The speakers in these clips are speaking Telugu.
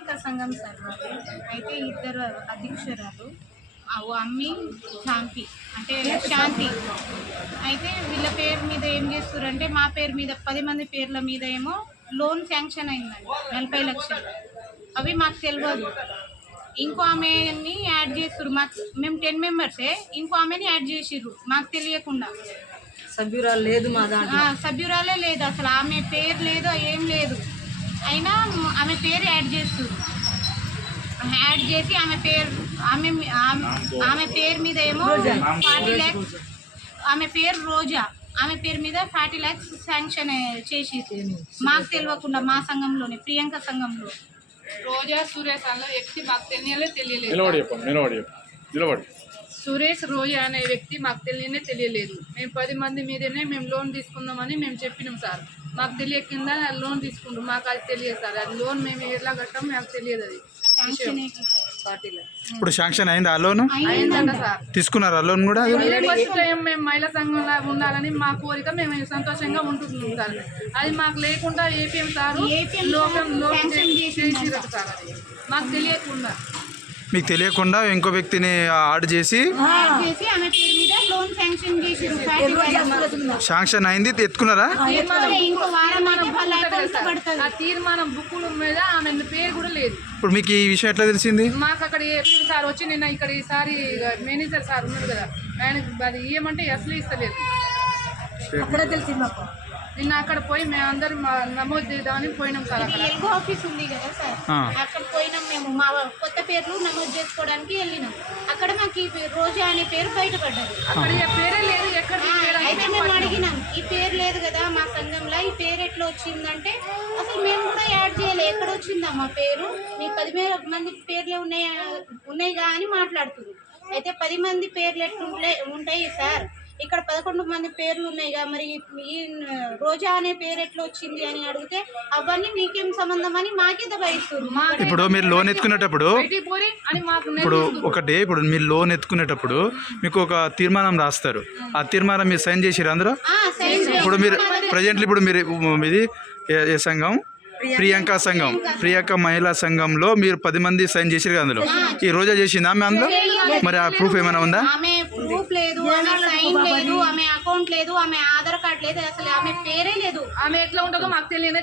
ఇంకా సంఘం సార్ వాళ్ళు అయితే ఇద్దరు అధ్యక్షురాలు అమ్మి శాంతి అంటే శాంతి అయితే వీళ్ళ పేరు మీద ఏం చేస్తారంటే మా పేరు మీద 10 మంది పేర్ల మీద ఏమో లోన్ శాంక్షన్ అయిందండి 40 లక్షలు. అవి మాకు తెలియదు. ఇంకో ఆమెని యాడ్ చేస్తారు. మేము 10 మెంబర్సే, ఇంకో ఆమెని యాడ్ చేసిర్రు మాకు తెలియకుండా. సభ్యురాలు లేదు మా దాంట్లో, సభ్యురాలే లేదు అసలు, ఆమె పేరు లేదు ఏం లేదు. అయినా ఆమె పేరు యాడ్ చేస్తారు. యాడ్ చేసి ఆమె పేరు మీద ఏమో 40 lakhs, ఆమె పేరు రోజా, ఆమె పేరు మీద 40 lakhs శాంక్షన్ చేసి మాకు తెలియకుండా మా సంఘంలోనే ప్రియాంక సంఘంలో. రోజా సురేష్ అన్న వ్యక్తి మాకు తెలియలేదు. సురేష్ రోజా అనే వ్యక్తి మాకు తెలియలేదు. మేము 10 మంది మీదనే మేము లోన్ తీసుకుందామని మేము చెప్పినాం సార్. మాకు తెలియకుండా లోన్ తీసుకుంటాం, మాకు అది తెలియదు సార్. అది లోన్ మేము ఎట్లా కట్టాం మాకు తెలియదు. అది ఇప్పుడు శాంక్షన్ అయింది ఆ లోన్? అయిందంట సార్. తీసుకున్నారు ఆ లోన్ కూడా? మేము మహిళా సంఘంలా ఉండాలని మా కోరిక, మేము సంతోషంగా ఉంటున్నాం సార్. అది మాకు లేకుండా ఏపీఎం సార్ లోన్ చేసిరట సార్. అది మాకు తెలియకుండా, మీకు తెలియకుండా ఇంకో వ్యక్తిని యాడ్ చేసి శాంక్షన్ అయింది, ఎత్తుకున్నారా? ఆ తీర్మానం బుక్కుల మీద ఆమె పేరు కూడా లేదు. ఇప్పుడు మీకు ఈ విషయం ఎట్లా తెలిసింది? మాకు అక్కడ ఏపీఎం సార్ వచ్చి నిన్న ఇక్కడ ఈసారి మేనేజర్ సార్ ఉన్నారు కదా, ఆయనకు అది ఇవ్వమంటే అసలు ఇస్తలేదు. అక్కడే తెలిసింది మాకు. నిన్న అక్కడ పోయి మేము అందరం నమోదు చేద్దామని పోయినాం సార్. అక్కడ ఎల్గో ఆఫీస్ ఉంది కదా సార్, అక్కడ పోయినాం మేము. మా కొత్త పేర్లు నమోదు చేసుకోవడానికి వెళ్ళినాం. అక్కడ మాకు ఈ రోజా అనే పేరు బయటపడ్డది. అక్కడ పేరే లేదు. ఎక్కడ అయితే మేము అడిగినాం, ఈ పేరు లేదు కదా మా సంఘంలో, ఈ పేరు ఎట్లా వచ్చిందంటే అసలు మేము కూడా యాడ్ చేయలేదు. ఎక్కడ వచ్చిందా మా పేరు? మీ 10 మంది పేర్లే ఉన్నాయిగా అని మాట్లాడుతుంది. అయితే 10 మంది పేర్లు ఉంటాయి సార్, ఇక్కడ 11 మంది పేర్లు ఉన్నాయిగా, మరి ఈ రోజా అనే పేరు ఎట్లా వచ్చింది అని అడిగితే అవన్నీ మీకేం సంబంధం అని మాకే దబాయిస్తారు. ఇప్పుడు మీరు లోన్ ఎత్తుకునేటప్పుడు ఇప్పుడు మీరు లోన్ ఎత్తుకునేటప్పుడు మీకు ఒక తీర్మానం రాస్తారు. ఆ తీర్మానం మీరు సైన్ చేసిరు అందరూ? ఇప్పుడు మీరు ప్రజెంట్లీ ఇప్పుడు మీరు ఇది ఏ సంఘం? ప్రియాంక మహిళా సంఘంలో మీరు 10 మంది సైన్ చేసిరు కదా అందులో. ఈ రోజా చేసిందా ఆమె అందులో? మరి ఆ ప్రూఫ్ ఏమైనా ఉందా? ఆమె ప్రూఫ్ లేదు, ఆమె సైన్ లేదు, ఆమె అకౌంట్ లేదు, ఆమె ఆధార్ కార్డ్ లేదు, అసలు ఆమె పేరే లేదు. ఆమె ఎట్లా ఉంటుందో మాకు తెలియదు.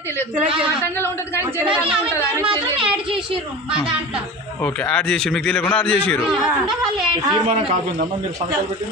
యాడ్ చేసిర్రు మా దాంట్లో. ఓకే, యాడ్ చేసి మీకు తెలియకుండా యాడ్ చేసిర్రు.